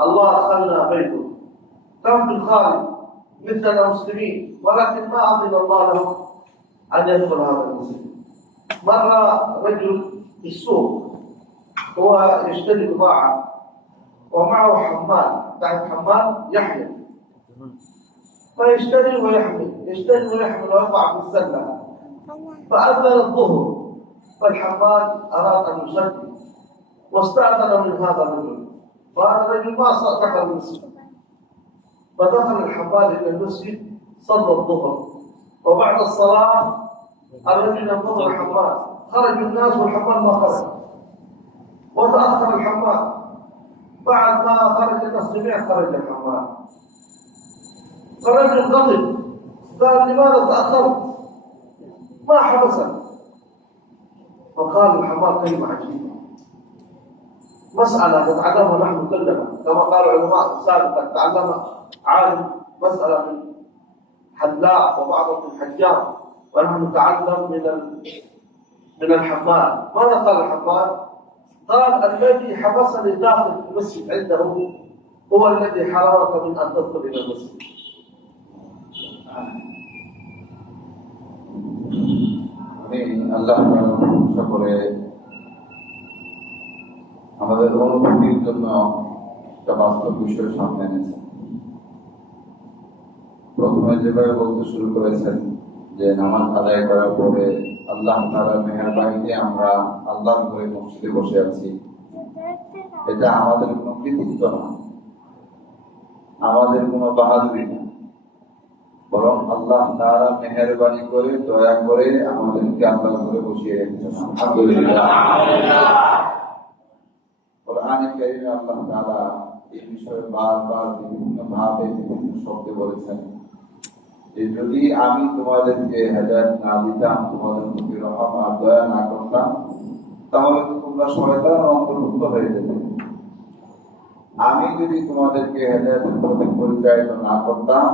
الله أدخلنا بيته كم في الخارج مثلنا مسلمين، ولكن ما أذن الله لهم أن يدخل هذا المسلم. مر رجل في السوق هو يشتري بضاعة ومعه حمال، تعرف حمال يحمل، فيشتري ويحمل يشتري ويحمل ويقع في السلة، فأذن الظهر فالحمال أراد أن يصلي واستأذن من هذا الرجل، فهذا الرجل ما دخل المسجد، فدخل الحمال إلى المسجد صلى الظهر، وبعد الصلاة الرجل ينتظر الحمال، خرج الناس والحمال ما خرج، وتأخر الحمال، بعد ما خرج الناس جميعا خرج الحمال، فالرجل غضب قال لماذا تأخرت؟ ما حبسك؟ فقال الحمال كلمة عجيبة، مسألة نتعلمها نحن كلنا، كما قال العلماء سابقا تعلم عالم مسألة من حلاق وبعضهم من حجام، ونحن نتعلم من الحمال. ماذا قال الحمال؟ قال الذي حبسني داخل المسجد عنده هو الذي حرمك من أن تدخل إلى المسجد. আল্লাহ প্রশংসা করে আমাদের অনুভূতির জন্য একটা বাস্তব বিষয় সামনে এনেছেন। প্রথমে যেভাবে বলতে শুরু করেছেন যে নামাজ আদায় করার পরে আল্লাহ তাআলার মেহেরবানিতে আমরা আল্লাহর ঘরে মসজিদে বসে আছি, এটা আমাদের কোনো কৃতিত্ব না, আমাদের কোনো বাহাদুরি না, বরং আল্লাহ তাআলা মেহেরবানি করে দয়া করে আমাদেরকে আল্লাহর ঘরে বসিয়ে রেখেছেন। আলহামদুলিল্লাহ। কোরআনে কারীমে আল্লাহ তাআলা এই বিষয়ে বারবার বিভিন্ন ভাবে বিভিন্ন শব্দে বলেছেন যে যদি আমি তোমাদেরকে হেদায়েত না দিতাম, তোমাদের প্রতি রহম আর দয়া না করতাম, তাহলে তো তোমরা শয়তানের অন্তর্ভুক্ত হয়ে যেতে। আমি যদি তোমাদেরকে হেদায়েতের পথে পরিচালিত না করতাম,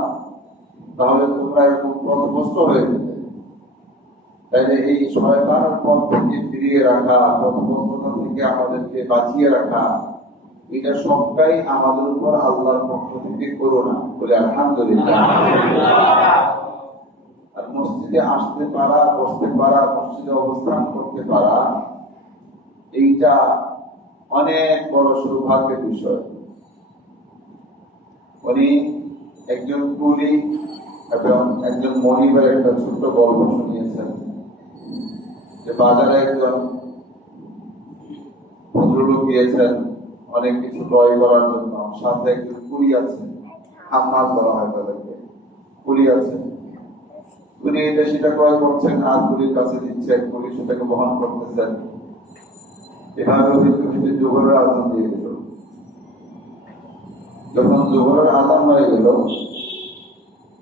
তাহলে তোমরা এরকম পথভ্রষ্ট হয়ে যেতে। তাইলে এই শয়তানের পথ থেকে ফিরিয়ে রাখা, পথভ্রষ্টতা থেকে আমাদেরকে বাঁচিয়ে রাখা, এটা সবটাই আমাদের উপর আল্লাহর পক্ষ থেকে করুণা। বলে আলহামদুলিল্লাহ। আর মসজিদে আসতে পারা, বসতে পারা, মসজিদে অবস্থান করতে পারা, এইটা অনেক বড় সৌভাগ্যের বিষয়। উনি একজন কুলি এবং একজন মনিবের একটা ছোট্ট গল্প শুনিয়েছেন যে বাজারে একজন ভদ্রলোক গিয়েছেন অনেক কিছু ক্রয় করার জন্য, সাথে একজন কুলি আছে, হাম্মাল বলা হয় তাদেরকে, কুলি আছে। উনি এটা সেটা ক্রয় করছেন আর কুলির কাছে দিচ্ছেন, কুলি সেটাকে বহন করতেছেন। এভাবে জোহরের আজান দিয়ে দিল। যখন জোহরের আজান হয়ে গেল,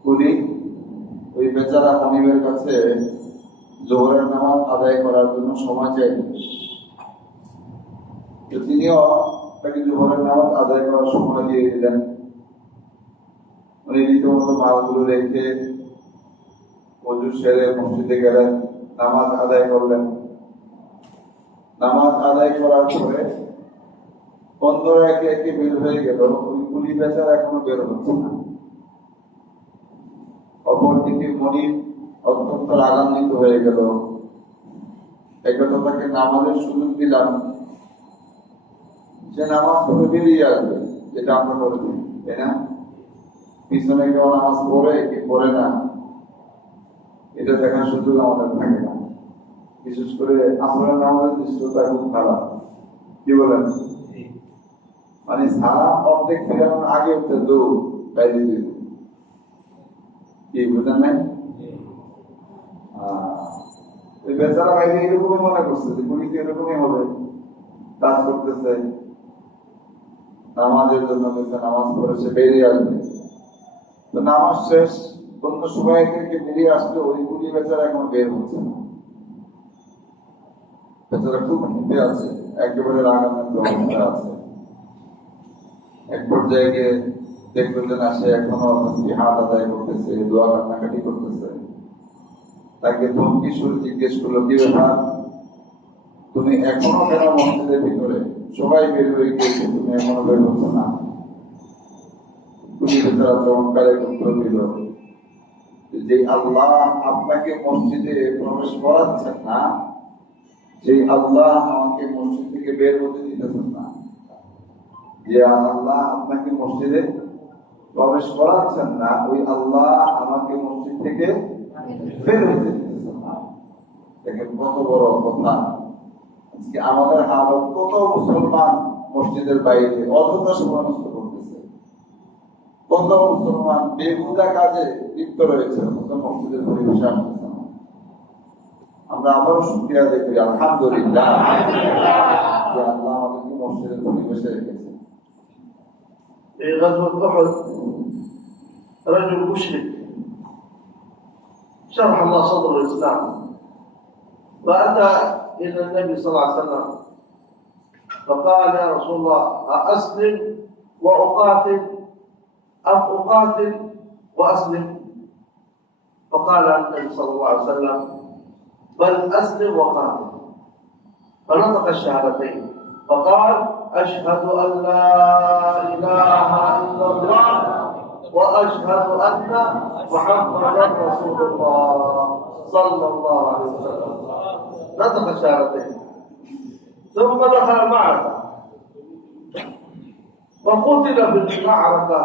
কুলি ওই বেচারা মনিবের কাছে জোহরের নামাজ আদায় করার জন্য সময় চাইলেন। তিনিও তাকে জোহরের নামাজ আদায় করার সময় দিয়ে দিলেন। উনি রীতিমতো মালগুলো রেখে ওযু সেরে মসজিদে গেলেন, নামাজ আদায় করলেন। নামাজ আদায় করার পরে বন্ধুরা একে একে বের হয়ে গেল, ওই কুলি বেচারা এখনো বের হচ্ছে না। অপরদিকে মনিব অত্যন্ত রাগান্বিত হয়ে গেল। একথা তাকে নামাজের সুযোগ দিলাম, সে নামাজ পড়ে বেরিয়ে আসবে, যেটা আমরা করে দিই, তাই না? পিছনে কেউ নামাজ পড়ে কি পড়ে না, এটা দেখার সুযোগ আমাদের থাকে না। বিশেষ করে আসরের নামাজের দৃশ্যটা খুব খারাপ। কি বলেন? মানে সারা অর্ধেক ফেরানোর আগে হচ্ছে দৌড় বাইরে দিয়ে, কি বুঝেন নাই? ওই বেচারা বাইরে এরকমই মনে করছে যে পুলিশ এরকমই হবে, কাজ করতেছে, নামাজের জন্য নামাজ পড়ে সে বেরিয়ে আসবে। তো নামাজ শেষ, অন্য সময় থেকে বেরিয়ে আসলে ওই পুলিশ বেচারা এখন বের হচ্ছে না। বেচারা খুব হিপে আছে, একেবারে রাগান্বিত অবস্থায় আছে। এক পর্যায়ে গিয়ে দেখবেন আসে এখনো হাত আদায় করতেছে, দোয়া কান্নাকাটি করতেছে। তাকে ধমকি সুরে জিজ্ঞেস করলো, কি ব্যাপার, তুমি এখনো কেন মসজিদের ভিতরে? সবাই বের হয়ে গিয়েছে, তুমি এখনো বের হচ্ছ না? তারা চমৎকার এক উত্তর দিল যে আল্লাহ আপনাকে মসজিদে প্রবেশ করাচ্ছেন না, যে আল্লাহ আমাকে মসজিদ থেকে বের হতে দিতেছেন না, যে আল্লাহ আপনাকে মসজিদে প্রবেশ করাচ্ছেন না, ওই আল্লাহ আমাকে মসজিদ থেকে বের হতে দিতেছেন না। দেখেন কত বড় কথা। আজকে আমাদের হালত, কত মুসলমান মসজিদের বাইরে অযথা সময় নষ্ট করতেছে, কত মুসলমান বেহুদা কাজে লিপ্ত রয়েছে, মসজিদের পরিবেশে আসতেছে না। আমরা আবারও শুকরিয়া আদায় করি আলহামদুলিল্লাহ যে আল্লাহ আমাদেরকে মসজিদের পরিবেশে রেখেছে। في غزوة أحد رجل مشرك شرح الله صدر الإسلام فأتى إلى النبي صلى الله عليه وسلم فقال يا رسول الله أسلم وأقاتل أم أقاتل وأسلم؟ فقال النبي صلى الله عليه وسلم بل أسلم وقاتل. فنطق الشهادتين فقال أشهد أن لا إله إلا الله وأشهد أن محمدا رسول الله صلى الله عليه وسلم. نطق الشهادتين ثم دخل المعركة فقتل بالمعركة.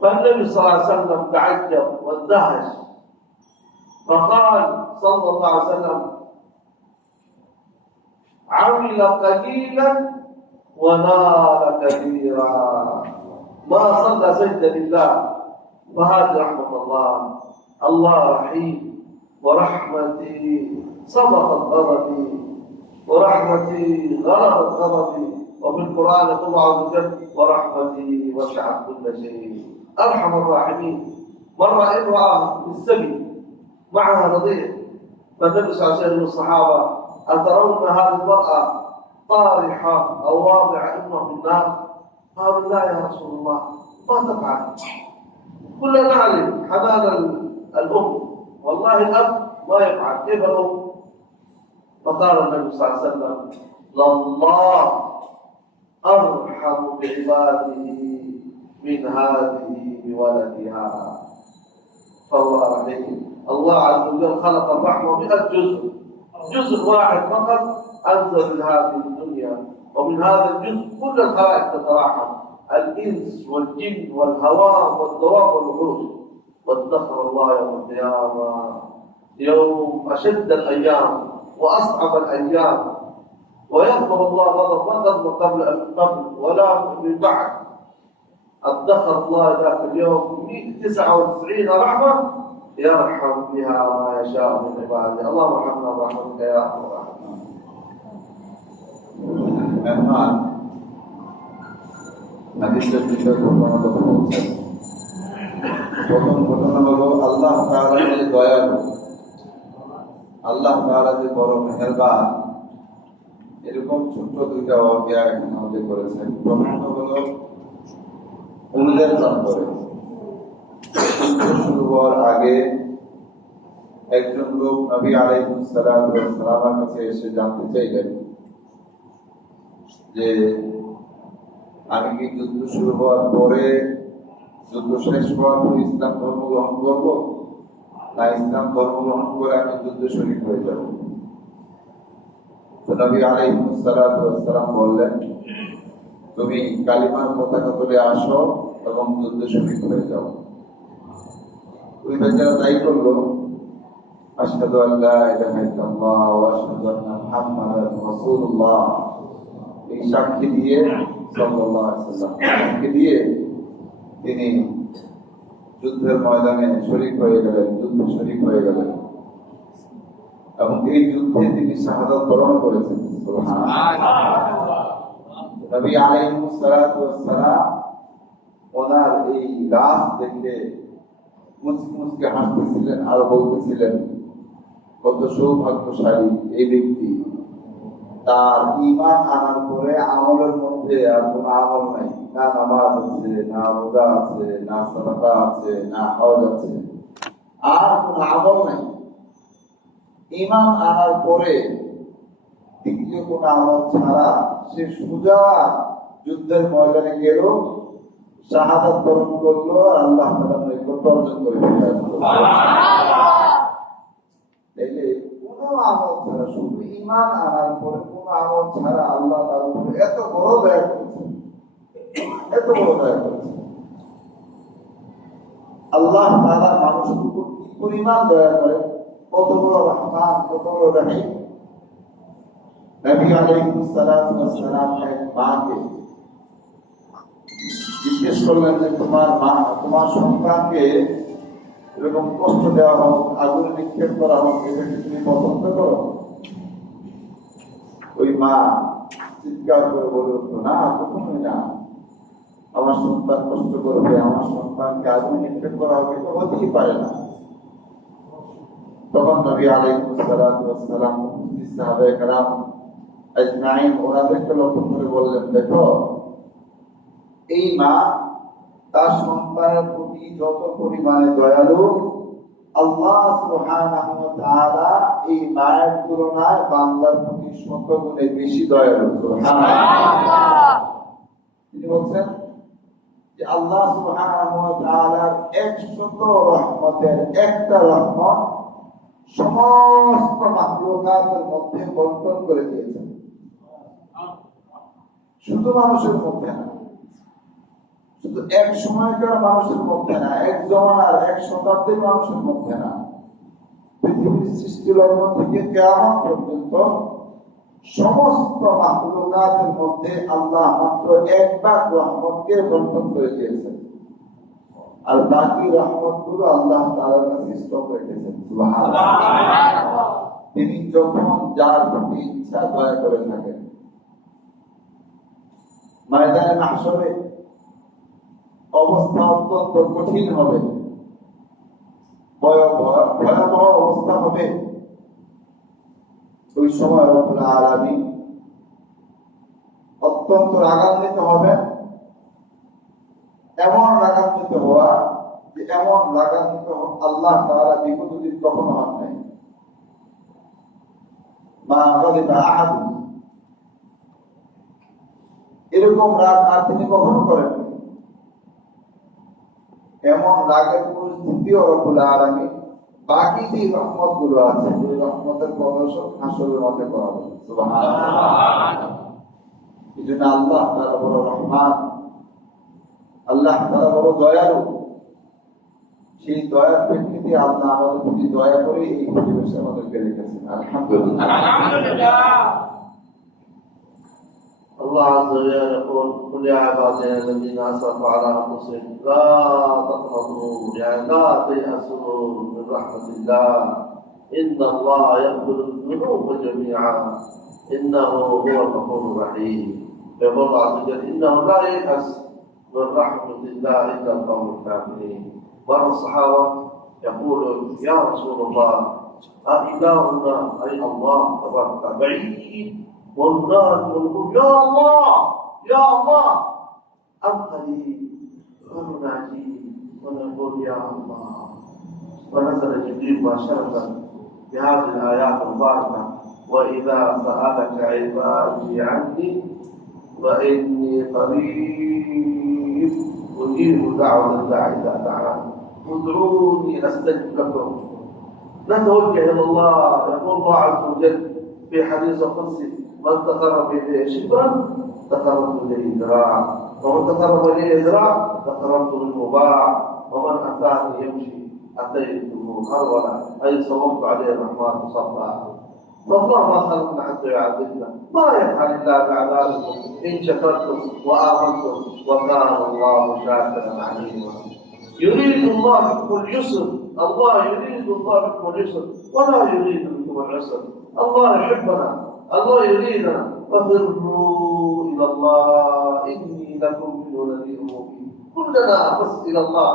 فالنبي صلى الله عليه وسلم تعجب واندهش فقال صلى الله عليه وسلم عمل قليلا ونال كثيرا ما صلى سجدة لله. فهذه رحمة الله. الله رحيم ورحمتي سبقت غضبي ورحمتي غلبت غضبي. وفي القرآن يقول عز وجل ورحمتي وسعت كل شيء. أرحم الراحمين. مرة امرأة في السبي معها رضيع فالنبي صلى الله عليه وسلم الصحابة أترون هذه المرأة طارحة أو واضعة ابنها في النار؟ قالوا لا يا رسول الله ما تفعل. كلنا نعلم حنان الأم، والله الأب ما يفعل، كيف الأم؟ فقال النبي صلى الله عليه وسلم لله أرحم بعباده من هذه بولدها. فهو رحيم. الله عز وجل خلق الرحمة 100 جزء، جزء واحد فقط أنزل من هذه الدنيا، ومن هذا الجزء كل الخلائق تتراحم، الإنس والجن والهوام والدواب والوحوش. وادخر الله يوم القيامة يوم أشد الأيام وأصعب الأيام، ويغضب الله غضب ما غضب قبل ولا من بعد. ادخر الله ذاك اليوم 199 رحمة يرحم بها ما يشاء من عباده. اللهم ارحمنا برحمتك يا ارحم الراحمين. মেহমান হাদিসের বিষয় ঘটনা কথা বলছেন। প্রথম ঘটনা হলো আল্লাহ তাআলা যে দয়ালু, আল্লাহ তাআলা যে বড় মেহেরবান, এরকম ছোট্ট দুইটা ওয়াকিয়া এখানে উল্লেখ করেছেন। প্রথমত হলো উহুদের প্রান্তরে শুরু হওয়ার আগে একজন লোক নবী আলাইহিস সালামের কাছে এসে জানতে চাইলেন যে আমি কি যুদ্ধ শুরু হওয়ার পরে, যুদ্ধ শেষ হওয়ার পর ইসলাম ধর্ম গ্রহণ করব, না ইসলাম ধর্ম গ্রহণ করে আমি যুদ্ধ শরীক হয়ে যাব? তো নবী আলাইহিস সালাম বললেন তুমি কালিমার পতাকা তুলে আসো এবং যুদ্ধ শরীক হয়ে যাও। ওই বেচারা তাই করলো। আশহাদু আল্লা ইলাহা ইল্লাল্লাহ ওয়া আশহাদু আন্না মুহাম্মাদান রাসূলুল্লাহ এই সাক্ষী দিয়ে সাল্লাল্লাহু আলাইহি ওয়াসাল্লাম সাক্ষী দিয়ে তিনি যুদ্ধের ময়দানে শরীক হয়ে গেলেন, যুদ্ধে শরীক হয়ে গেলেন এবং এই যুদ্ধে তিনি শাহাদাত বরণ করেছেন। সুবহানাল্লাহ। নবী আলাইহিস সালাম ওনার এই লাশ দেখে মুচকি মুচকি হাসতেছিলেন আর বলতেছিলেন কত সৌভাগ্যশালী এই ব্যক্তি, তার ঈমান আনার পরে আমলের মধ্যে আর কোনো আমল নাই, না নামাজ আছে, না রোজা আছে, না সাদাকা আছে, না হজ আছে, আর কোনো আমল নাই। ঈমান আনার পরে দ্বিতীয় কোনো আমল ছাড়া সে সোজা যুদ্ধের ময়দানে গেল, শাহাদাত বরণ করলো, আর আল্লাহ তাআলার নিকট অর্জন করে ফিরে আসলো। তাইলে কোনো আমল ছাড়া, শুধু ঈমান আনার পরে কোনো আমল ছাড়া আল্লাহ তার উপরে এত বড় দয়া করেছে, এত বড় দয়া করেছে। আল্লাহ তাআলা মানুষের উপর কি পরিমাণ দয়া করে, কত বড় রহমান, কত বড় রহিম। নবী আলাইহিস সালাতু ওয়াস সালাম এক মাকে জিজ্ঞেস করলেন যে তোমার সন্তানকে এরকম কষ্ট দেওয়া হোক, আগুনে নিক্ষেপ করা হোক, এটা কি তুমি পছন্দ করো? ওই মা চিৎকার করে বলে উঠলো, না, কখনোই না, আমার সন্তান কষ্ট করবে, আমার সন্তানকে আগুনে নিক্ষেপ করা হবে, তো হতেই পারে না। তখন নবী আলাইহিস সালাতু ওয়াস সালাম সাহাবায়ে কেরাম আজমাইন ওনাদেরকে লক্ষ্য করে বললেন, দেখো, এই মা তার সন্তানের প্রতি যত পরিমাণে দয়ালু, আল্লাহ সুবহানাহু ওয়া তাআলা এই মায়ের তুলনায় বান্দার প্রতি 100 গুণে বেশি দয়ালু। সুবহানাল্লাহ। তিনি বলছেন যে আল্লাহ সুবহানাহু ওয়া তাআলার 100 রহমতের একটা রহমত সমস্ত মাখলুকাতের মধ্যে বন্টন করে দিয়েছেন, শুধু মানুষের মধ্যে না, শুধু এক সময়কার মানুষের মধ্যে না, এক জমানার, এক শতাব্দীর মানুষের মধ্যে না, পৃথিবীর সৃষ্টি লগ্ন থেকে কিয়ামত পর্যন্ত সমস্ত মাখলুকাতের মধ্যে আল্লাহ মাত্র একবার রহমতকে বন্টন করে দিয়েছেন, আর বাকি রহমতগুলো আল্লাহ তাআলার কাছে স্টক রেখেছেন। সুবহানাল্লাহ। তিনি যখন যার প্রতি ইচ্ছা দয়া করে থাকেন। ময়দানে মাহশরে অবস্থা অত্যন্ত কঠিন হবে, ভয়াবহ অবস্থা হবে। ওই সময় রব্বুল আলামিন অত্যন্ত রাগান্বিত হবে, এমন রাগান্বিত হওয়া যে এমন রাগান্বিত আল্লাহ তাআলা বিগত দিন কখনো হন নাই। মা গালিবা আহাদ, এরকম রাগ আর তিনি কখনো করেন। এমন রাগের পরিস্থিতিও রব্বুল আলামিন বাকি যে রহমত গুলো আছে, ওই রহমতের প্রদর্শন হাসরের মধ্যে করাবেন। সুবহানাল্লাহ। এই জন্য আল্লাহ তাআলা বড় রহমান, আল্লাহ তাআলা বড় দয়ালু। সেই দয়ার প্রেক্ষিতে আল্লাহ আমাদের প্রতি দয়া করে এই পরিবেশে আমাদেরকে রেখেছেন। আলহামদুলিল্লাহ। الله عز وجل يقول قل يا عبادي الذين اسرفوا على انفسهم لا تقنطوا يعني لا تيأسوا من رحمة الله إن الله يغفر الذنوب جميعا إنه هو الغفور الرحيم. يقول الله عز وجل إنه لا ييأس من رحمة الله إلا القوم الكافرين. بعض الصحابة يقول يا رسول الله أإلهنا أي الله تبارك بعيد والناس يقول يا الله يا الله القريب ونناجيه ونقول يا الله. ونزل جبريل مباشرة بهذه الآيات المباركة وإذا سألك عبادي عني فإني قريب أجيب دعوة الداعي إذا دعان ادعوني أستجب لكم. نتوجه إلى الله. يقول الله عز وجل في حديث قدسي من تقرب إليه شبرا تقربت إليه ذراعا ومن تقرب إليه ذراعا تقربت منه باعا ومن أتاني يمشي أتيته هرولا أي صوبت عليه الرحمن صفا. والله ما خلقنا حتى يعذبنا ما يفعل الله بعذابكم إن شكرتم وآمنتم وكان الله شاكرا عليما. يريد الله بكم اليسر، الله يريد الله بكم اليسر ولا يريد بكم العسر. الله يحبنا، الله يريدنا. ففروا إلى الله إني لكم منه نذير مبين. كلنا بس إلى الله،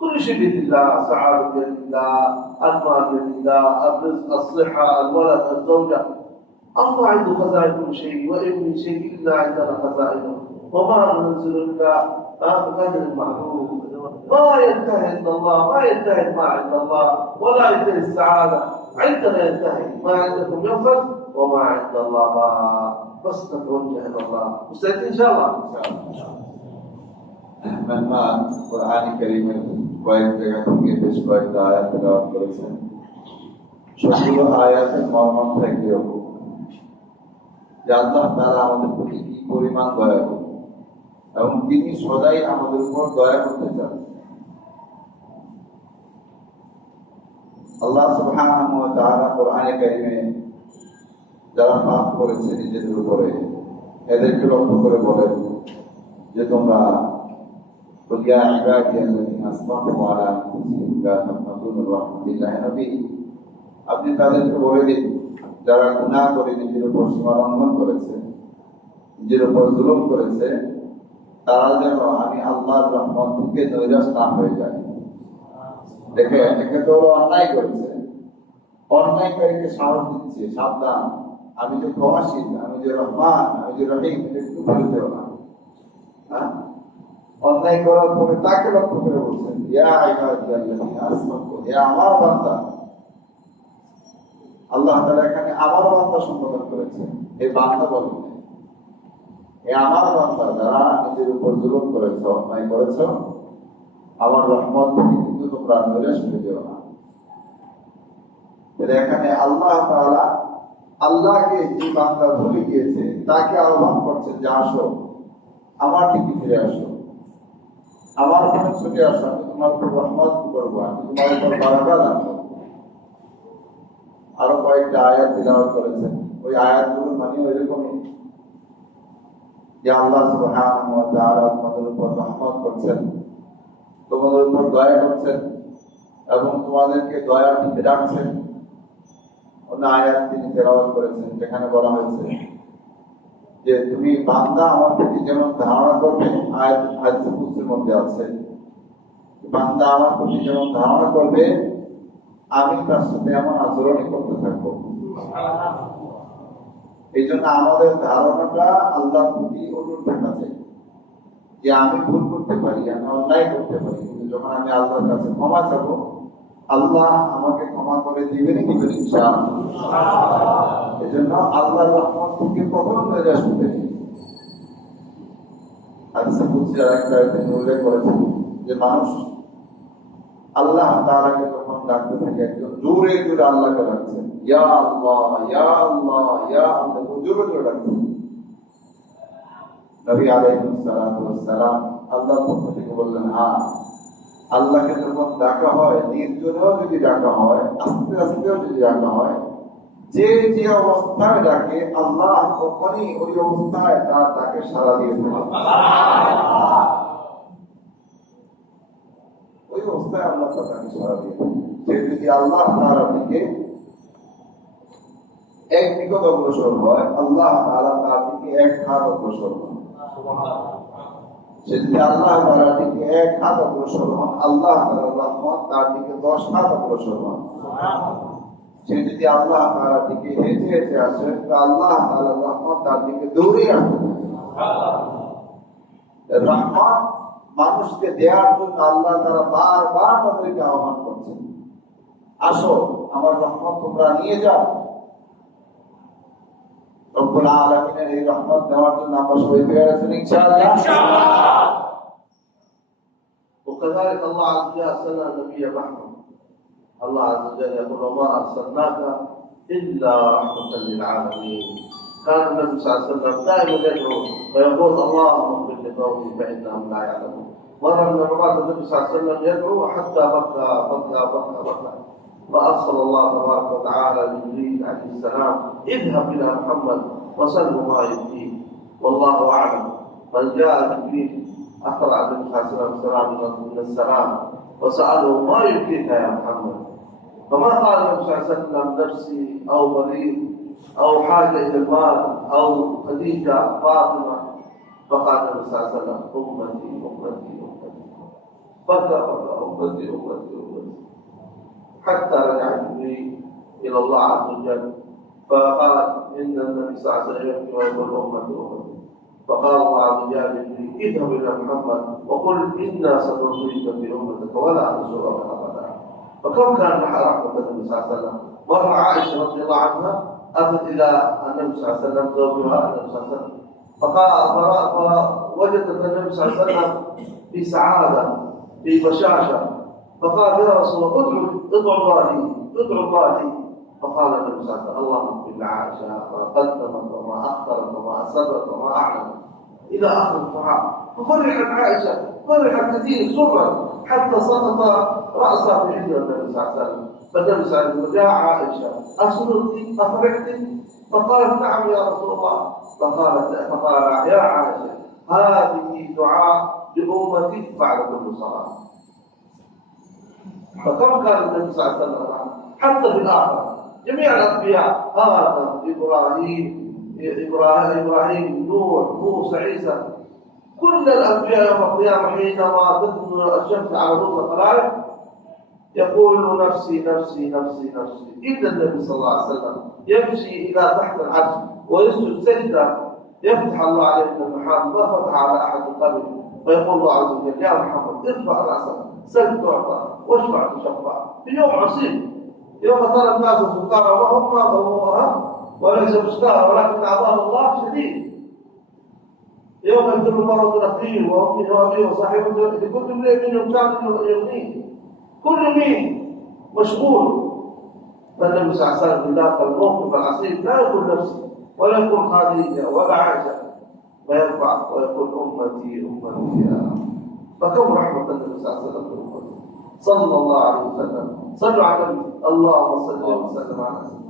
كل شيء بيد الله، سعادة بيد الله، المال بيد الله، الرزق، الصحة، الولد، الزوجة. الله عنده خزائن كل شيء وإن من شيء إلا عندنا خزائنه وما ننزل إلا بقدر المعلوم. ما ينتهي عند الله، ما ينتهي ما عند الله، ولا ينتهي السعادة. عندنا ينتهي، ما عندكم ينفذ وما عند الله باق. بس نتوجه الى الله. مستعد ان شاء الله. মেহমান কোরআন কারীমের কয়েক জায়গা থেকে বেশ কয়েকটা আয়াত তেলাওয়াত করেছেন। সবগুলো আয়াতের মর্মার্থ একই রকম, যে আল্লাহ তাআলা আমাদের প্রতি কি পরিমাণ দয়া করেন এবং তিনি সদাই আমাদের উপর দয়া করতে চান। আল্লাহ সুবহানাহু ওয়া তাআলা কোরআনে কারীমে যারা পাপ করেছে নিজেদের উপরে, এদেরকে লক্ষ্য করে বলেন যে তোমরা ইয়া ইবাদিয়াল্লাযীনা আসরাফু আলা আনফুসিহিম লা তাকনাতু মিন রাহমাতিল্লাহ। নবী, আপনি তাদেরকে বলে দিন যারা গুনাহ করে নিজের উপর সীমা লঙ্ঘন করেছে, নিজের উপর জুলুম করেছে, তারা যেন আমি আল্লাহর রহমত থেকে নৈরাশ না হয়ে যায়। দেখে একে তো অন্যায় করেছে, অন্যায়কারীকে সাহস দিচ্ছে, সাবধান, আমি যে ক্ষমাশীল, আমি যে রহমান, আমি যে রহিম, এটা একটু ভুলে যেও না। অন্যায় করার পরে তাকে লক্ষ্য করে বলছেন ইয়া ইবাদিয়াল্লাযীনা আসরাফু, হে আমার বান্দা। আল্লাহ তাআলা এখানে আমার বান্দা সম্বোধন করেছেন, এই বান্দা বলেন হে আমার বান্দা যারা নিজের উপর জুলুম করেছ, অন্যায় করেছ, আমার রহমত থেকে কিন্তু তোমরা নৈরাশ হয়ে যেও না। এখানে আল্লাহ তাআলা আল্লাহকে যে বান্দা ভুলে গিয়েছে তাকে আহ্বান করছেন যে আসো, আমার দিকে ফিরে আসো, আমার উপরে ছুটে আসো, আমি তোমার উপর রহমত করবো, আমি তোমার উপর বারাকাত আনবো। আরো কয়েকটা আয়াত তিলাওয়াত করেছেন, ওই আয়াতগুলোর মানে এরকমই যে আল্লাহ সুবহানাহু ওয়া তাআলা তোমাদের উপর রহমত করছেন, তোমাদের উপর দয়া করছেন এবং তোমাদেরকে দয়ার দিকে ডাকছেন। অন্য আয়াত তিনি তেলাওয়াত করেছেন যেখানে বলা হয়েছে যে তুমি বান্দা আমার প্রতি যেমন ধারণা করবে, হাদিসে কুদসির মধ্যে আছে বান্দা আমার প্রতি যেমন ধারণা করবে আমি তার সাথে এমন আচরণই করতে থাকবো। এই জন্য আমাদের ধারণাটা আল্লাহর প্রতি অটুট থাকা চাই যে আমি ভুল করতে পারি, আমি অন্যায় করতে পারি, কিন্তু যখন আমি আল্লাহর কাছে ক্ষমা চাবো আল্লাহ আমাকে ক্ষমা করে দিবেনই দিবেন ইনশাআল্লাহ। এই জন্য আল্লাহর রহমত থেকে কখনো নৈরাশ হতে নেই। হাদিসে কুদসি আরেকটা তিনি উল্লেখ করেছেন যে মানুষ আল্লাহ তাআলাকে যখন ডাকতে থাকে, একজন জোরে জোরে আল্লাহকে ডাকছেন, ইয়া আল্লাহ ইয়া আল্লাহ ইয়া আল্লাহ, জোরে জোরে ডাকছেন। নবী আলাইহিস সালাতু ওয়াস সালাম আল্লাহর পক্ষ থেকে বললেন, হ্যাঁ, আল্লাহকে যখন ডাকা হয়, নির্জনেও যদি ডাকা হয়, আস্তে আস্তেও যদি ডাকা হয়, যে যে অবস্থায় ডাকে আল্লাহ তখনই ওই অবস্থায় তার ডাকে সাড়া দিয়ে থাকে। ওই অবস্থায় আল্লাহ তার ডাকে সাড়া দিয়ে থাকে। সে যদি আল্লাহ তাআলার দিকে এক নিকট অগ্রসর হয়, আল্লাহ তাআলা তার দিকে এক হাত অগ্রসর হয়। সে যদি আল্লাহ তাআলার দিকে এক হাত অগ্রসর হন, আল্লাহ তাআলার রহমত তার দিকে 10 হাত অগ্রসর হন। সে যদি আল্লাহ তাআলার দিকে হেঁটে হেঁটে আসে, তো আল্লাহ তাআলার রহমত তার দিকে দৌড়ে আসতে থাকে। রহমত মানুষকে দেওয়ার জন্য আল্লাহ তাআলা বারবার তাদেরকে আহ্বান করছেন, আসো আমার রহমত তোমরা নিয়ে যাও। রব্বুল আলামিনের এই রহমত নেওয়ার জন্য আমরা সবাই তৈরি আছি ইনশাআল্লাহ। وكذلك الله عز وجل أرسل النبي رحمة. الله عز وجل يقول وما أرسلناك إلا رحمة للعالمين. كان النبي صلى الله عليه وسلم دائما يدعو ويقول اللهم اغفر لقومي فإنهم لا يعلمون. مرة من المرات النبي صلى الله عليه وسلم يدعو حتى بكى بكى بكى بكى، فأرسل الله تبارك وتعالى جبريل عليه السلام اذهب إلى محمد وسله ما يبكيه والله أعلم. فجاء جبريل أقرأ النبي صلى الله عليه وسلم من السلام وسأله ما يبكيك يا محمد؟ فما قال النبي صلى الله عليه وسلم نفسي أو مريض أو حاجة إلى المال أو خديجة فاطمة، فقال النبي صلى الله عليه وسلم أمتي أمتي أمتي، بكى بكى أمتي أمتي أمتي، حتى رجع جبريل إلى الله عز وجل فقال إن النبي صلى الله عليه وسلم يبكي ويقول أمتي أمتي. فقال الله عز وجل جبريل اذهب إلى محمد وقل إنا سنرضيك بأمتك ولا ننصرك أبدا. فكم كان رحمة النبي صلى الله عليه وسلم. مرة عائشة رضي الله عنها أتت إلى النبي صلى الله عليه وسلم زوجها النبي صلى الله عليه وسلم فوجدت النبي صلى الله عليه وسلم في سعادة في بشاشة، فقال يا رسول الله ادعو الله لي، ادعو الله لي. فقال النبي صلى الله عليه وسلم اللهم اغفر لعائشة ما قدمت وما أخرت وما أسرت وما أعلنت إلى آخر الدعاء. ففرحت عائشة فرحت كثير سرا حتى سقط رأسها في حجر النبي صلى الله عليه وسلم. فالنبي صلى الله عليه وسلم يا عائشة أسررت أفرحت؟ فقالت نعم يا رسول الله. فقال يا عائشة هذه دعاء لأمتي بعد كل صلاة. فكم كان النبي صلى الله عليه وسلم حتى في الآخرة جميع الأنبياء آدم إبراهيم نوح موسى عيسى كل الأنبياء يوم القيامة حينما تدخل الشمس على رؤوس الخلائق يقول نفسي نفسي نفسي نفسي. إلا النبي صلى الله عليه وسلم يمشي إلى تحت العرش ويسجد سجدة يفتح الله عليه من المحال ما فتح على أحد قبل، فيقول الله عز وجل يا محمد ارفع رأسك سل تعطى واشفع تشفع. في يوم عصيب يوم ترى الناس سكارى وهم وليس بسكارى ولكن عذاب الله شديد. يوم يدل المرض نفسه وامه وابيه وصاحبه لكل امرئ منهم شان يغنيه، كل مين مشغول. فالنبي صلى الله عليه وسلم في ذاك الموقف العصيب لا يقول نفسي ولا يقول خديجه ولا عائشه، ويرفع ويقول امتي امتي انا. فكم رحمه النبي صلى الله عليه وسلم بالامه صلى الله عليه وسلم. صلوا على النبي اللهم صل وسلم على سيدنا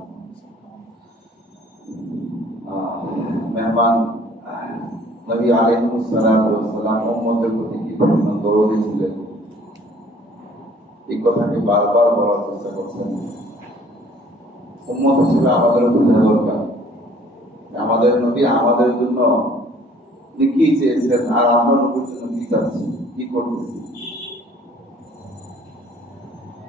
মেহমান নবী আলাইহিস সালাতু ওয়াস সালাম উম্মতের প্রতি কি পরিমাণ দরদি ছিলেন এই কথাকে বারবার বলার চেষ্টা করছেন। উম্মত হিসেবে আমাদের বোঝা দরকার আমাদের নবী আমাদের জন্য কি চেয়েছেন আর আমরা নবীর জন্য কি চাচ্ছি কি করতেছি।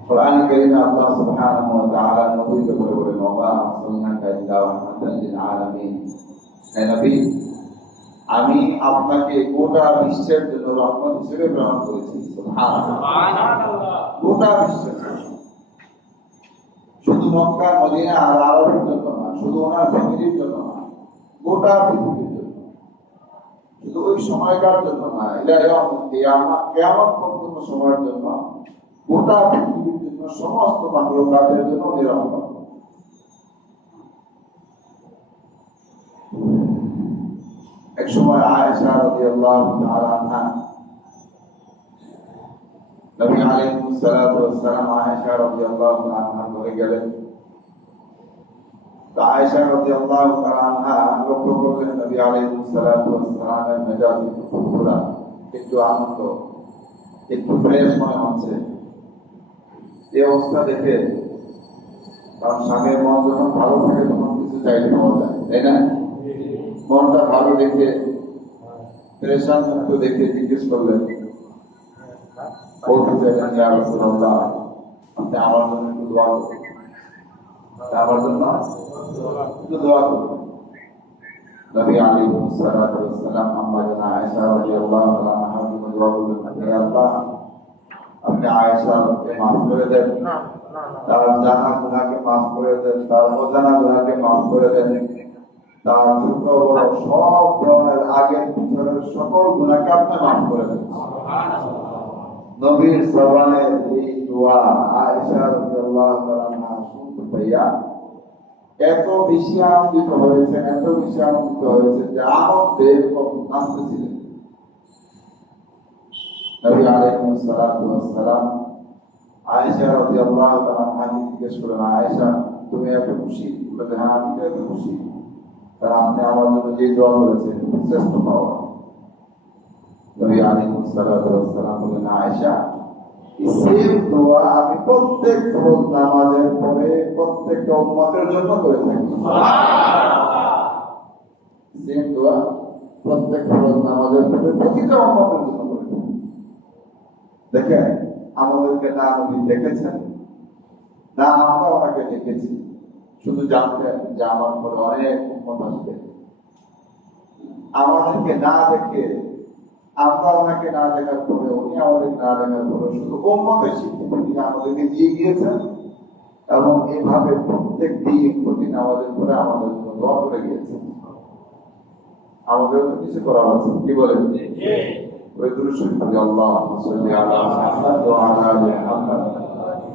কোরআন কারীমে আল্লাহ সুবহানাহু ওয়া তাআলা নবীকে বলে ওয়া আরসালনাকা ইল্লা রাহমাতাল লিল আলামিন। হে নবী আমি আপনাকে গোটা বিশ্বের জন্য রহমত হিসেবে প্রেরণ করেছি। সুবহানাল্লাহ। গোটা বিশ্বের শুধু মক্কা মদিনা আর আরবের জন্য না, শুধু ওনার ফ্যামিলির জন্য না, গোটা পৃথিবীর জন্য, শুধু ওই সময়কার জন্য না, কিয়ামত পর্যন্ত সময়ের জন্য, গোটা পৃথিবীর জন্য, সমস্ত মাখলুকাতের জন্য উনি রহমত। এক সময় আয়েশা রাদিয়াল্লাহু তাআলা আনহা নবী আলাইহিস সালাতু ওয়াস সালাম আয়েশা রাদিয়াল্লাহু তাআলা আনহা ঘরে গেলেন। তো আয়েশা রাদিয়াল্লাহু তাআলা আনহা লক্ষ্য করলেন নবী আলাইহিস সালাতু ওয়াস সালামের মেজাজ একটু ফুরফুরা, একটু আনন্দ, একটু ফ্রেশ মনে হচ্ছে। এই অবস্থা দেখে কারণ স্বামীর মন যখন ভালো থাকে তখন কিছু চাইতে পাওয়া যায়, তাই না? মনটা ভালো দেখে পরেশান মুক্ত দেখে জিজ্ঞেস করলেন বলতে চাইলেন ইয়া রাসূলুল্লাহ আপনি আমার জন্য একটু দোয়া করুন, আমার জন্য একটু দোয়া করুন। নবী আলাইহিস সালাতু ওয়াস সালাম আম্মা জানা আয়েশা রাদিয়াল্লাহু তাআলা আনহা দোয়া করলেন হে আল্লাহ আপনি আয়েশাকে মাফ করে দেন, তার জানা গুনাহকে মাফ করে দেন, তার অজানা গুনাহকে মাফ করে দেন, তার ছোট বড় সব ধরনের আগের পিছনের সকল গুনাহকে আপনি মাফ করে দেন। নবীর জবানের এই দোয়া আয়েশা রাদিয়াল্লাহু তাআলা আনহা শুনতে পাইয়া এত বেশি আনন্দিত হয়েছেন, এত বেশি আনন্দিত হয়েছেন যে আনন্দে নাচতেছিলেন। নবী আলাইহিস সালাতু ওয়াস সালাম আয়েশা রাদিয়াল্লাহু তাআলা আনহাকে জিজ্ঞেস করলেন আয়েশা তুমি এত খুশি? বলে হ্যাঁ আমি এত খুশি, কারণ আপনি আমার জন্য যে দোয়া করেছেন শ্রেষ্ঠ পাওয়া। নবী আলাইহিস সালাতু ওয়াস সালাম বললেন আয়েশা এই সেম দোয়া আমি প্রত্যেক ফরজ নামাজের পরে প্রত্যেকটা উম্মতের জন্য করে থাকি। সুবহানাল্লাহ। সেম দোয়া প্রত্যেক ফরজ নামাজের পরে প্রতিটা উম্মতের জন্য করে থাকি। দেখেন আমাদেরকে না নবী দেখেছেন না আমরা ওনাকে দেখেছি, শুধু জানতেন যে আমার পরে অনেক উম্মত আসবে। আমাদেরকে না দেখে আমরা ওনাকে না দেখার পরে উনি আমাদের না দেখার পরে শুধু উম্মতের স্বীকৃতি আমাদেরকে দিয়ে গিয়েছেন এবং এইভাবে প্রত্যেক দিন প্রতি নামাজের পরে আমাদের জন্য দোয়া করে গিয়েছে। আমাদের কিছু করার আছে, কি বলেন? ওই দুরূদ শরীফ পড়ি, আল্লাহুম্মা সাল্লি আলা মুহাম্মাদ ওয়া আলা আলি মুহাম্মাদ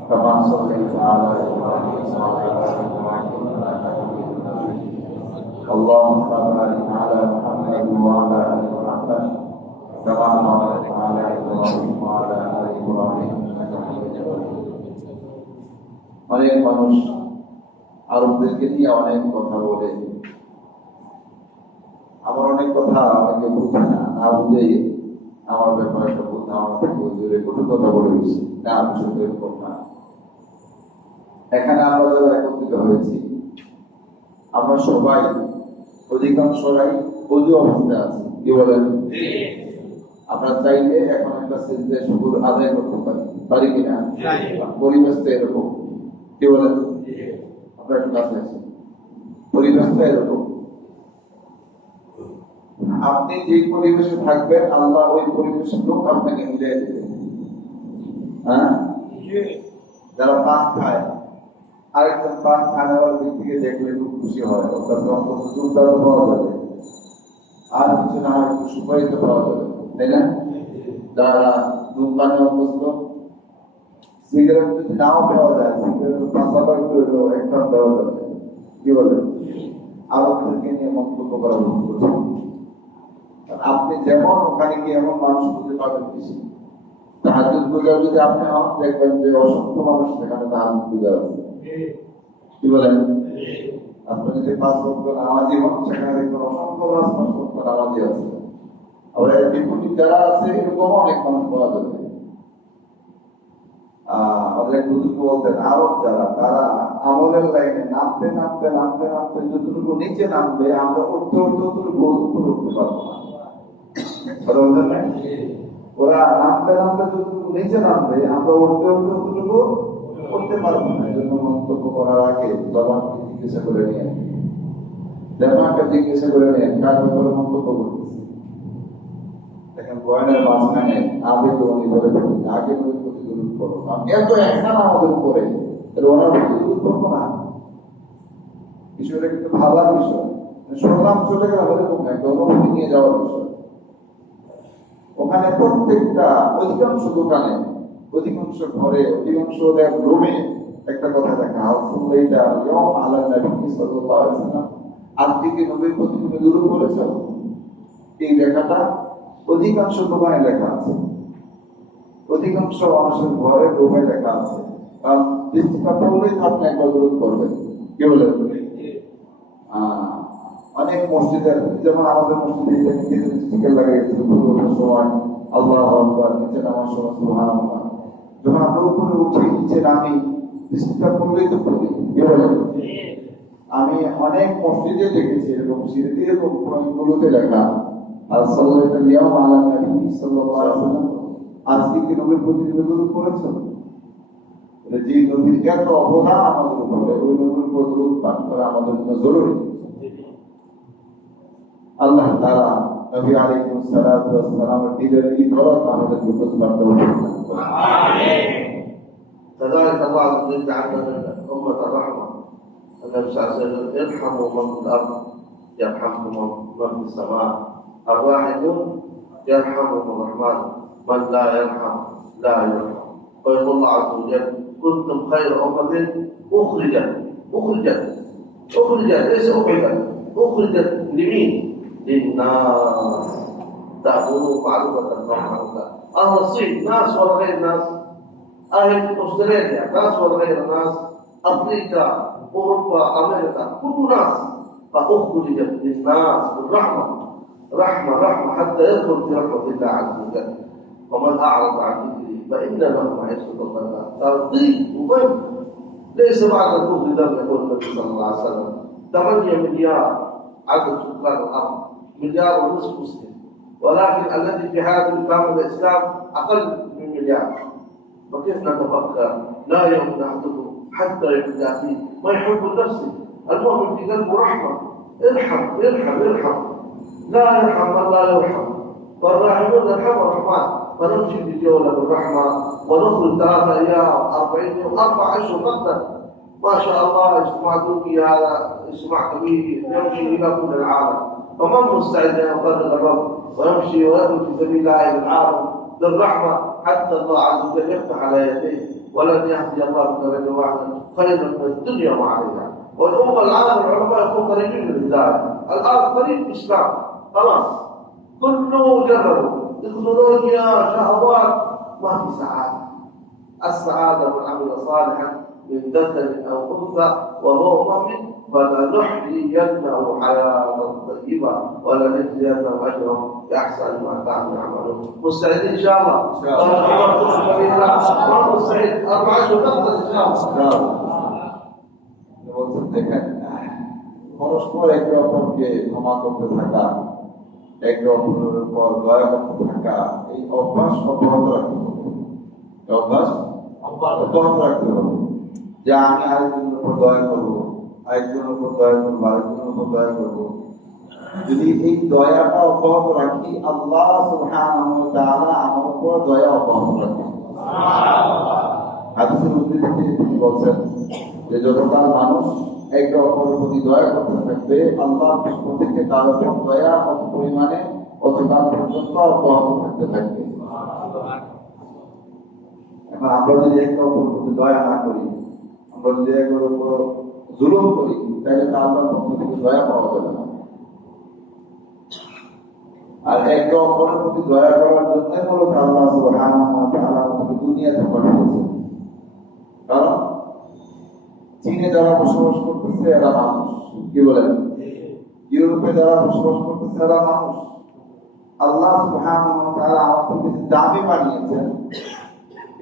কামা সাল্লাইতা আলা ইব্রাহিম ওয়া আলা আলি ইব্রাহিম ইন্নাকা হামিদুম মাজিদ। আল্লাহুম্মা বারিক আলা মুহাম্মাদ ওয়া আলা আলি মুহাম্মাদ কামা বারাকতা আলা ইব্রাহিম ওয়া আলা আলি ইব্রাহিম ইন্নাকা হামিদুম মাজিদ। অনেক মানুষ আরবদেরকে নিয়ে অনেক কথা বলে, আমার অনেক কথা অনেকে বুঝে না, না বুঝেই আমার ব্যাপারে একটা ভুল ধারণা থেকে জোরে কটু কথা বলে গেছি। না, বিষয়টা এরকম না। এখানে আমরা যারা একত্রিত হয়েছি, আমরা সবাই অধিকাংশরাই অজু অবস্থায় আছি, কি বলেন? আমরা চাইলে এখন একটা সিজদায় শুকর আদায় করতে পারি, পারি কিনা? পরিবেশটা এরকম, কি বলেন? আমরা একটু কাছে আছি, পরিবেশটা এরকম। আপনি যে পরিবেশে থাকবেন, আল্লাহ ওই পরিবেশের লোক আপনাকে মিলিয়ে দেবে। হ্যাঁ, যারা পান খায়, আরেকজন পান খাওয়ার ব্যক্তিকে দেখলে খুব খুশি হয়, ওর কাছে অন্তত চুলদারও পাওয়া যাবে, আর কিছু না হয় একটু সুপারিত পাওয়া যাবে, তাই না? যারা ধূমপানে অভ্যস্ত, সিগারেট যদি নাও পাওয়া যায়, সিগারেট পাঁচাটা একটু একটা দেওয়া যাবে, কি বলেন? আরবদেরকে নিয়ে মন্তব্য করা ভুল করছে। আপনি যেমন ওখানে গিয়ে এমন মানুষ খুঁজে পাবেন বেশি। তাহাজ্জুদ গুজার যদি আপনি হন, দেখবেন যে অসংখ্য মানুষ সেখানে তাহাজ্জুদ গুজার আছে, কি বলেন? আপনি যদি 5 ওয়াক্ত নামাজি হন, সেখানে দেখবেন অসংখ্য মানুষ 5 ওয়াক্ত নামাজি আছে। আবার এর বিপরীত যারা আছে, এরকম অনেক মানুষ পাওয়া যাবে। আমাদের এক বুজুর্গ বলতেন, আরব যারা, তারা আমলের লাইনে নামতে নামতে নামতে নামতে যতটুকু নিচে নামবে, আমরা উঠতে উঠতে ততটুকু উপরে উঠতে পারবো না। ওরা নামতে নামতে যতটুকু নিচে নামবে, আমরা উঠতে উঠতে ততটুকু উঠতে পারবো না। এই জন্য মন্তব্য করার আগে জবানকে জিজ্ঞাসা করে নিয়ে, জবানকে জিজ্ঞাসা করে নিয়ে কার ব্যাপারে মন্তব্য করতেছে। দেখেন, বয়ানের মাঝখানে আবেগ উনি বলে ফেলেন, আগে নবীর প্রতি দুরূদ পড়ো। এত একসাথে আমাদের উপরে, তাহলে ওনার প্রতি দুরূদ পড়বো না? বিষয়টা কিন্তু ভাবার বিষয়। শুনলাম চলে গেলাম, এরকম একটা অনুভূতি নিয়ে যাওয়ার বিষয়। ওখানে প্রত্যেকটা অধিকাংশ দোকানে, অধিকাংশ ঘরে, অধিকাংশ রুমে একটা কথা দেখা, আলহামদুলিল্লাহ আলা নবী সাল্লাল্লাহু আলাইহি ওয়াসাল্লাম, আজকে কি নবীর প্রতি তুমি দুরূদ পড়েছো? এই লেখাটা অধিকাংশ দোকানে লেখা আছে, অধিকাংশ মানুষের ঘরে রুমে লেখা আছে। কারণ দৃষ্টিটা পড়লেই আপনি একবার দুরূদ করবেন, কি বলেন? অনেক মসজিদের, যেমন আমাদের মসজিদে স্টিকার লাগাইছে, সময় আল্লাহু আকবার, নিচে নামার সময় সুবহানাল্লাহ। যখন আমরা উপরে উঠি, নিচে নামি, দৃষ্টিটা পড়লেই তো পড়ি, কি বলেন? আমি অনেক মসজিদে দেখেছি এরকম সিঁড়িতে, এরকম গুলোতে লেখা সাল্লাল্লাহু আলা নবী সাল্লাল্লাহু আলাইহি ওয়াসাল্লাম, আজকে কি নবীর প্রতি দুরূদ পড়েছো? যে নবীর এত অবদান আমাদের উপরে, ওই নবীর উপর দুরূদ পাঠ করা আমাদের জন্য জরুরি। আল্লাহ তাআলা নবী আলাইহিস সালাতু ওয়াস সালামের দিনের এই বরকত আমাদের উপর বর্ষণ করুন। আমিন। كذلك الله يجعل لنا أمة الرحمة. النبي صلى الله عليه وسلم ارحموا من في الأرض يرحمكم من في السماء. الراحمون يرحمهم الرحمن، من لا يرحم لا يرحم. ويقول الله عز وجل كنتم خير أمة أخرجت ليس أخرجت لمين؟ للناس، تأمروا معروفة معروفة. أهل الصين ناس ولا غير ناس، أهل أستراليا ناس ولا غير ناس، أفريقيا أوروبا أمريكا كل ناس، فأخرجت للناس بالرحمة، رحمة حتى يدخل في رحمة الله عز وجل. ومن أعرض عن ذكري فإن له معيشة ضنكا. ترضيك وضيق ليس بعد الكفر ذنب، يقول النبي صلى الله عليه وسلم 8 مليار عدد سكان الأرض، 1.5 مليار مسلم، ولكن الذي في هذا الباب الإسلام أقل من 1 مليار. فكيف نتفكر؟ لا يؤمن أحدكم حتى يحب فيه ما يحب لنفسه. المؤمن في قلبه رحمة، ارحم لا يرحم من لا يرحم. فالراحمون يرحم الرحمن. فنمشي في جولة بالرحمة ونخرج 3 أيام 40 يوم 4 أشهر نقدر ما شاء الله اجتماعكم في هذا اجتماع كبير يمشي الى كل العالم، فمن مستعد ان يقرب الرب ويمشي ويدعو في سبيل الله الى العالم بالرحمه حتى الله عز وجل يفتح على يديه، ولن يهدي الله بك رجل واحد خيرا من الدنيا وما عليها. والامه الان العلماء يكون قريبين من الهدايه، الان قريب الاسلام خلاص كله جربوا تكنولوجيا شهوات، ما في سعاده. السعاده من عمل صالحا من ذكر او انثى وهو مؤمن فلنحيينه حياه طيبه ولنجزينهم اجرهم باحسن ما كانوا يعملون. مستعدين ان شاء الله؟ ان شاء الله. مستعد 4 شهور ان شاء الله. দেখেন পরস্পর একে অপরকে ক্ষমা করতে থাকা, একে অপরের উপর দয়া করতে থাকা, এই অভ্যাস অব্যাহত রাখতে হবে। অভ্যাস অব্যাহত রাখতে হবে যে আমি আরেকজনের উপর দয়া করবো, আরেকজনের উপর দয়া করবো, আরেকজনের উপর দয়া করবো। যদি এই দয়াটা অব্যাহত রাখি, আল্লাহ সুবহানাহু ওয়া তাআলা আমার উপর দয়া অব্যাহত রাখবেন। হাদিসের উদ্ধৃতিতে তিনি বলছেন যে যতকাল মানুষ একে অপরের প্রতি দয়া করতে থাকবে, আল্লাহর পক্ষ থেকে তার উপর দয়া অত পরিমাণে অতকাল পর্যন্ত অব্যাহত থাকতে থাকবে। এখন আমরা যদি একে অপরের প্রতি দয়া না করি, আমরা যদি একে অপর জুলুম করি, তাহলে তা আল্লাহর পক্ষ থেকে দয়া পাওয়া যাবে না। আর একে অপরের প্রতি দয়া করার জন্য মূলত আল্লাহ সুবহানাহু ওয়া তাআলা আমাদের দুনিয়াতে পাঠিয়েছেন। কারণ চীনে যারা বসবাস করতেছে এরা মানুষ, কি বলেন? ইউরোপে যারা বসবাস করতেছে এরা মানুষ। আল্লাহ সুবহানাহু ওয়া তাআলা আমাদেরকে যে দামি বানিয়েছেন,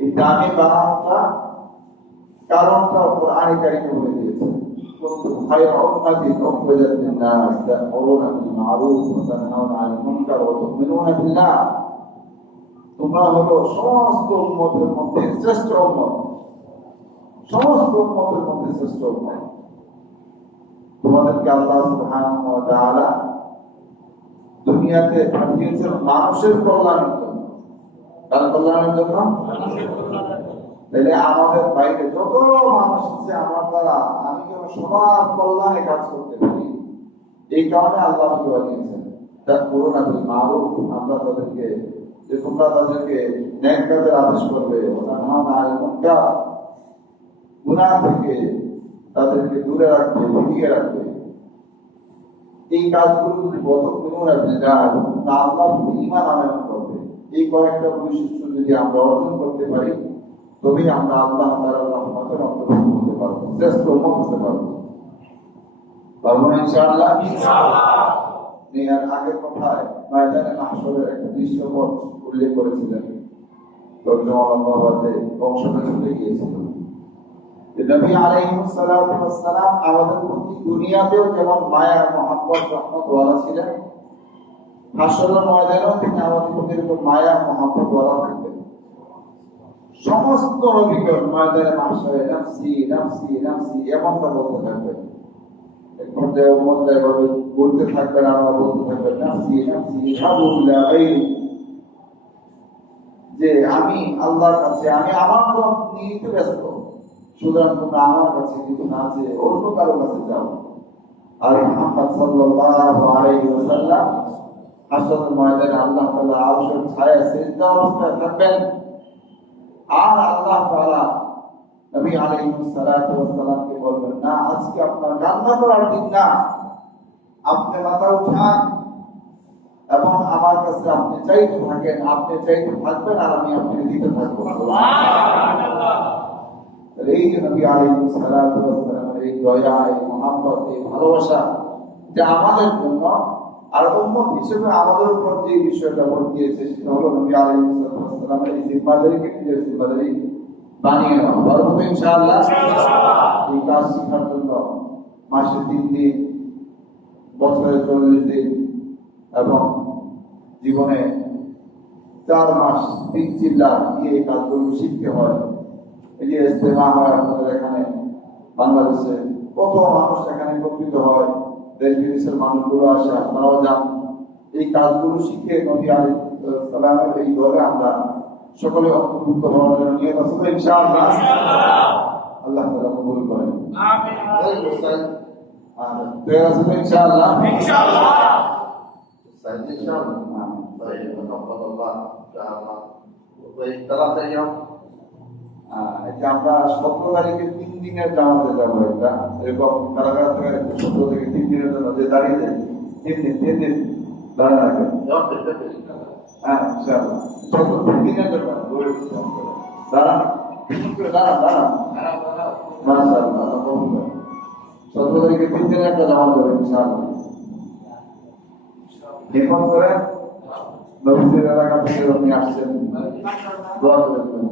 এই দামি বানানোটা কারণটা কোরআনে কারিমে বলে দিয়েছেন। কুনতুম খায়রা উম্মাতিন উখরিজাত লিন-নাস তা'মুরুনা বিল মা'রুফ ওয়া তানহাউনা 'আনিল মুনকার ওয়া তু'মিনুনা বিল্লাহ। তোমরা হলো সমস্ত উম্মতের মধ্যে শ্রেষ্ঠ উম্মত, সমস্ত উম্মতের মধ্যে শ্রেষ্ঠ উম্মত। তোমাদেরকে আল্লাহ সুবহানাহু ওয়া তাআলা দুনিয়াতে পাঠিয়েছেন মানুষের কল্যাণের জন্য। কার কল্যাণের জন্য? তাহলে আমাদের বাইরে যত মানুষ আছে, আমার দ্বারা আমি যেন সবার কল্যাণে কাজ করতে পারি, এই কারণে আল্লাহ আমাকে বানিয়েছেন। তা'মুরুনা বিল মা'রুফ, আমরা তাদেরকে যে তোমরা তাদেরকে নেক কাজের আদেশ করবে, ওয়া তানহাউনা 'আনিল মুনকার, গুনাহ থেকে তাদেরকে দূরে রাখবে, ফিরিয়ে রাখবে। এই কাজগুলো যদি বদকুনুনা বিল্লাহ, তা আল্লাহর প্রতি ঈমান আনয়ন করবে। এই কয়েকটা বৈশিষ্ট্য যদি আমরা অর্জন করতে পারি, তবেই আমরা আল্লাহ তাআলার রহমতের অন্তর্ভুক্ত হতে পারবো, শ্রেষ্ঠ উম্মত হতে পারবো। পারবো না ইনশাআল্লাহ? ইনশাআল্লাহ। এর আগের কথায় ময়দানে মাহশরের একটা দৃশ্যপট উল্লেখ করেছিলেন, তর্জমাবাদে বংশটা চলে গিয়েছিল। নবী আলাইহিস সালাতু ওয়াস সালাম আমাদের প্রতি দুনিয়াতেও যেমন মায়া, মহব্বত, রহমত ওয়ালা ছিলেন, হাসরের ময়দানেও তিনি আমাদের প্রতি এরকম মায়া, মহব্বত ওয়ালা থাকবেন। সমস্ত নবীগণ ময়দানে মাহশরে নফসি নফসি নফসি এমনটা বলতে থাকবেন। এক পর্যায়ে উম্মতরা এভাবে বলতে থাকবেন, আমরা বলতে থাকবেন নফসি নফসি হাবু ইলা গায়রি, যে আমি আল্লাহর কাছে, আমি আমার পথ নিতে ব্যস্ত, সুতরাং তোমরা আমার কাছে কিছু না চেয়ে অন্য কারো কাছে যাও। আর মুহাম্মদ সাল্লাল্লাহু আলাইহি ওয়াসাল্লাম হাসরের ময়দানে আল্লাহ তাআলা আরশের ছায়ায় সিজদা অবস্থায় থাকবেন। আর আল্লাহ তাআলা নবী আলাইহিস সালাতু ওয়াস সালামকে বলবেন, না, আজকে আপনার কান্না করার দিন না, আপনি মাথা উঠান এবং আমার কাছে আপনি চাইতে থাকেন, আপনি চাইতে থাকবেন আর আমি আপনাকে দিতে থাকবো। সুবহানাল্লাহ। এই যে নবী আলাইহিস সালাতু ওয়াস সালামের এই দয়া, এই মহব্বত, এই ভালোবাসা যে আমাদের জন্য আর উম্মত হিসেবে আমাদের উপর যে বিষয়টা বর্তিয়েছে, সেটা হলো নবী আলাইহিস সালাতু ওয়াস সালামের এই জিম্মাদারিকে নিজের জিম্মাদারি বানিয়ে নেওয়া। পারবো তো ইনশাআল্লাহ? এই কাজ শেখার জন্য মাসে 3 দিন, বছরে 40 দিন এবং জীবনে 4 মাস 3 চিল্লা দিয়ে এই কাজগুলো শিখতে হয়। এই যে ইস্তেমা হয় আমাদের এখানে বাংলাদেশে, কত মানুষ এখানে একত্রিত হয়, দেশ বিদেশের মানুষগুলো আসে, আপনারাও যান। এই কাজগুলো শিখে নবী আলাইহিস সালামের এই দলে আমরা সকলে অন্তর্ভুক্ত হওয়ার জন্য নিয়ত আছে ইনশাআল্লাহ। আল্লাহ তাআলা কবুল করেন। غير مستعد আর তৈরি আছেন তো ইনশাআল্লাহ? مستعد ان شاء الله. طيب تقبل الله ان شاء الله. طيب 3 ايام এই যে আমরা 17 তারিখে 3 দিনের জামাতে যাবো, একটা এরকম কারাগার থেকে 17 থেকে 3 দিনের জন্য যে দাঁড়িয়ে যায় 3 দিন দাঁড়ানো রাখবেন। وقت الفجر. হ্যাঁ ইনশাআল্লাহ 3 দিনের জন্য দাঁড়ান দাঁড়ান মাশাআল্লাহ। 17 তারিখে 3 দিনের একটা জামাত যাবে ইনশাআল্লাহ। নির্মাণ করে নবীদের এলাকা থেকে আপনি আসছেন, দোয়া করে দেবেন।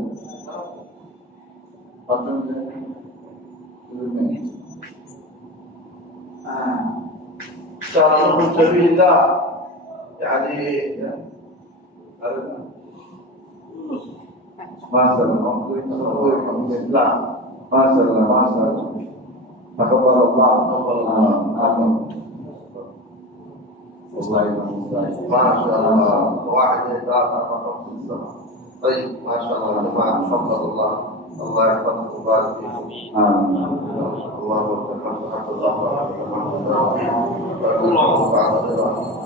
ان شاء الله في سبيل الله يعني মাশাআল্লাহ মাশাআল্লাহ তাকাব্বালাল্লাহ আমিন। والله ما شاء الله 1 2 3 4 5 6. طيب ما شاء الله يا جماعه تفضل الله الله يحفظكم ويبارك فيكم. آمين. الله اكبر حق الله اللهم بعد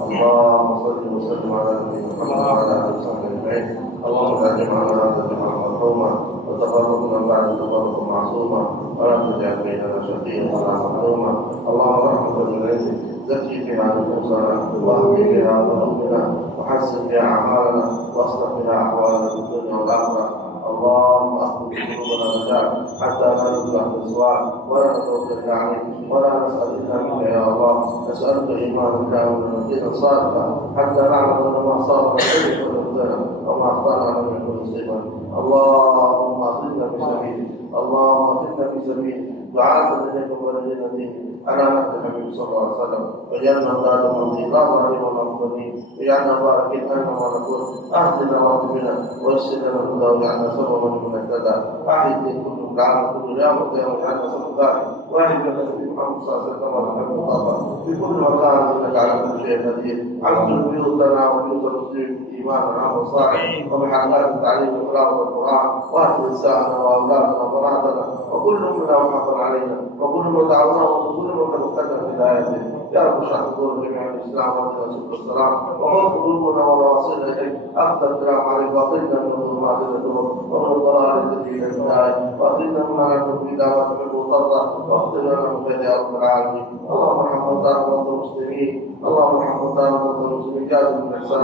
اللهم صل وسلم على نبينا محمد وعلى اله وصحبه اجمعين. اللهم لا جمعنا هذا جمعا مرحوما وتفرقنا بعد تفرق معصوما ولا تجعل بيننا شقيا ولا محروما. اللهم رحمة من عندك زكي بها نفوسنا واهدي بها قلوبنا وحسن بها اعمالنا واصلح بها احوالنا في الدنيا والاخره. اللهم اخرج قلوبنا رجاء حتى لا نبلغ في السؤال ولا نتوكل عليك ولا نسال الا منك يا الله. نسالك ايمانا كاملا يقينا صادقا حتى نعلم ان ما صار من خير فليخذنا وما اخطانا لم يكن مصيبا. اللهم اخرجنا في سبيلك اللهم اخرجنا في سبيلك دعاة اليك ولدينا دينك على نهج النبي صلى الله عليه وسلم. واجعلنا ذات منزل لا ظالم ولا مظلومين. واجعلنا باركين اينما نكون. اهدنا واهدنا ويسر لنا الهدى واجعلنا سببا لمن اهتدى. احد كل دعاء كل يوم وقيام واجعلنا سبب ذلك. واحد النبي محمد صلى الله عليه وسلم كما نحب الله في كل مكان انك على كل شيء قدير. عبد بيوتنا وبيوت المسلمين ايمانا وصالح وبحلقات التعليم والاخلاق والقران. واهد نساءنا واولادنا وبناتنا وكل منا وحقا علينا وكل من دعونا وكل من تمكنا في هدايته. يا رب اشرح صدور جميع الاسلام واهدنا سبل السلام وغض قلوبنا وواصلنا اليك. اخذ الكلام عليك واطلنا من ظلمات النور ومن الضلال التي الى الهدايه واخذنا من على الهدى وتحب وترضى واغفر لنا من خير يا رب العالمين. اللهم ارحم موتانا وموتى المسلمين. اللهم ارحم موتانا وموتى المسلمين. جاز من احسان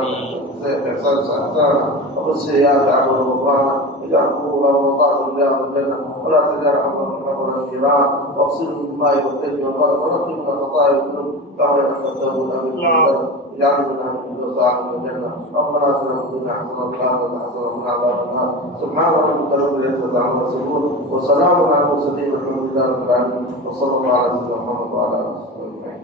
احسانا وبالسيئات عفوا وغفرانا. اجعل قبورنا ومطاعنا رياض الجنه ولا تجعل حظنا من حظنا النيران. واغسلهم بالماء والثلج والبرد ونقهم من الخطايا والذنوب كما يحب الثوب الامين. اجعل منا من الدعاء من الجنه. ربنا اتنا في الدنيا حسنه وفي الاخره حسنه وقنا عذاب النار. سبحان ربك رب العزه عما يصفون وسلام على المرسلين والحمد لله رب العالمين. وصلى الله على سيدنا محمد وعلى اله وصحبه اجمعين.